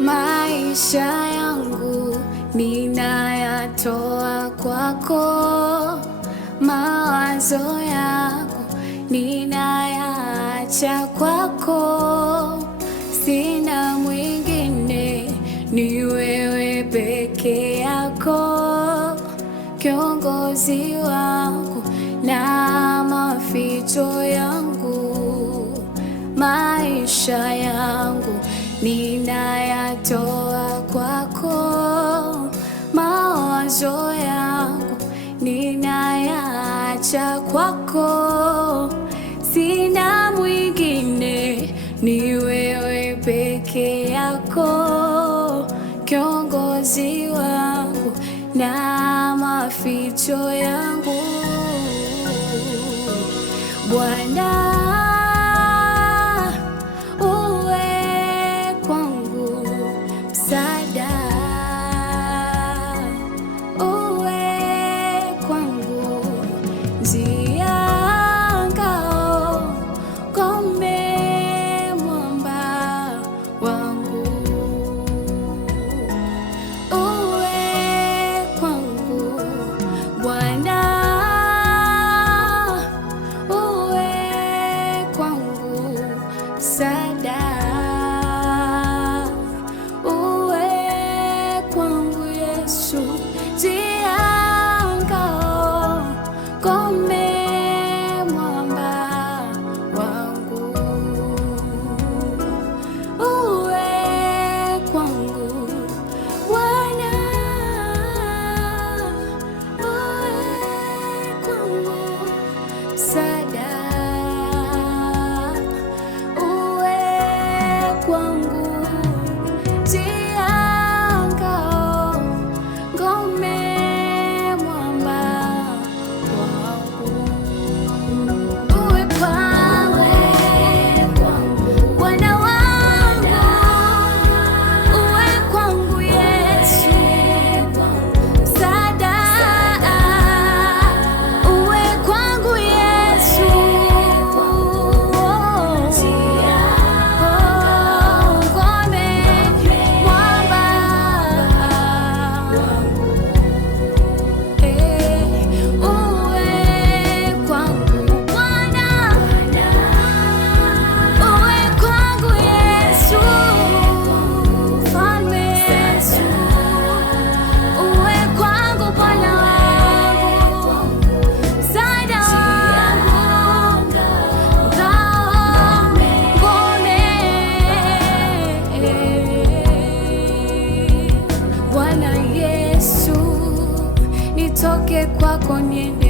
Maisha yangu ninayatoa kwako, mawazo yangu ninayaacha kwako. Sina mwingine, ni wewe peke yako, kiongozi wangu na maficho yangu. Maisha yangu ninayatoa kwako, mawazo yangu ninayaacha kwako. Sina mwingine, ni wewe peke yako, kiongozi wangu na maficho yangu. Bwana, Bwana Yesu, nitoke kwako niende